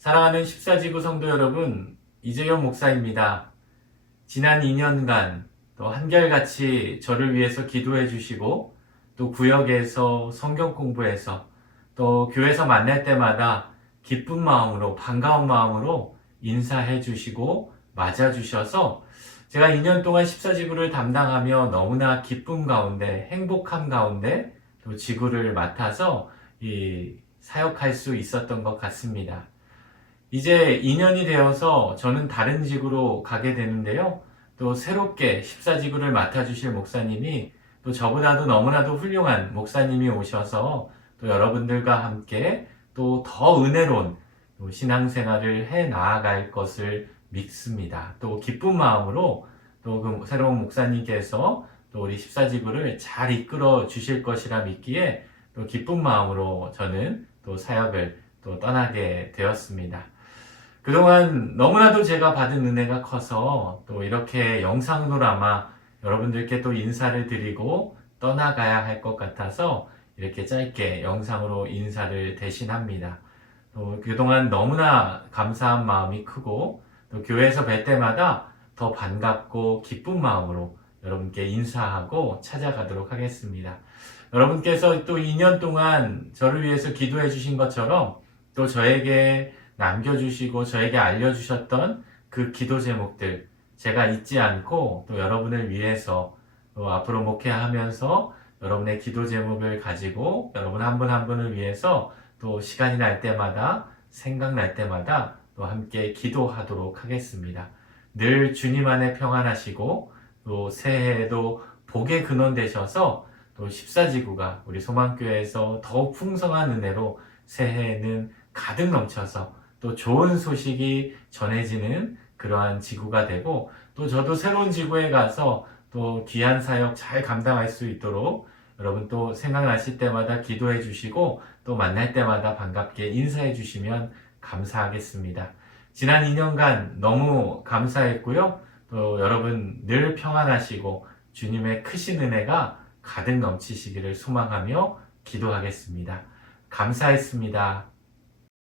사랑하는 14지구 성도 여러분, 이재용 목사입니다. 지난 2년간 또 한결같이 저를 위해서 기도해 주시고 또 구역에서 성경 공부해서 또 교회에서 만날 때마다 기쁜 마음으로 반가운 마음으로 인사해 주시고 맞아 주셔서 제가 2년 동안 14지구를 담당하며 너무나 기쁨 가운데 행복함 가운데 또 지구를 맡아서 이 사역할 수 있었던 것 같습니다. 이제 2년이 되어서 저는 다른 지구로 가게 되는데요. 또 새롭게 14지구를 맡아주실 목사님이 또 저보다도 너무나도 훌륭한 목사님이 오셔서 또 여러분들과 함께 또 더 은혜로운 또 신앙생활을 해 나아갈 것을 믿습니다. 또 기쁜 마음으로 또 그 새로운 목사님께서 또 우리 14지구를 잘 이끌어 주실 것이라 믿기에 또 기쁜 마음으로 저는 또 사역을 또 떠나게 되었습니다. 그동안 너무나도 제가 받은 은혜가 커서 또 이렇게 영상으로나마 여러분들께 또 인사를 드리고 떠나가야 할 것 같아서 이렇게 짧게 영상으로 인사를 대신합니다. 또 그동안 너무나 감사한 마음이 크고 또 교회에서 뵐 때마다 더 반갑고 기쁜 마음으로 여러분께 인사하고 찾아가도록 하겠습니다. 여러분께서 또 2년 동안 저를 위해서 기도해 주신 것처럼 또 저에게 남겨주시고 저에게 알려주셨던 그 기도 제목들 제가 잊지 않고 또 여러분을 위해서 또 앞으로 목회하면서 여러분의 기도 제목을 가지고 여러분 한분한 분을 위해서 또 시간이 날 때마다 생각날 때마다 또 함께 기도하도록 하겠습니다. 늘 주님 안에 평안하시고 또 새해에도 복의 근원 되셔서 또 14지구가 우리 소망교회에서 더욱 풍성한 은혜로 새해에는 가득 넘쳐서 또 좋은 소식이 전해지는 그러한 지구가 되고 또 저도 새로운 지구에 가서 또 귀한 사역 잘 감당할 수 있도록 여러분 또 생각나실 때마다 기도해 주시고 또 만날 때마다 반갑게 인사해 주시면 감사하겠습니다. 지난 2년간 너무 감사했고요. 또 여러분 늘 평안하시고 주님의 크신 은혜가 가득 넘치시기를 소망하며 기도하겠습니다. 감사했습니다.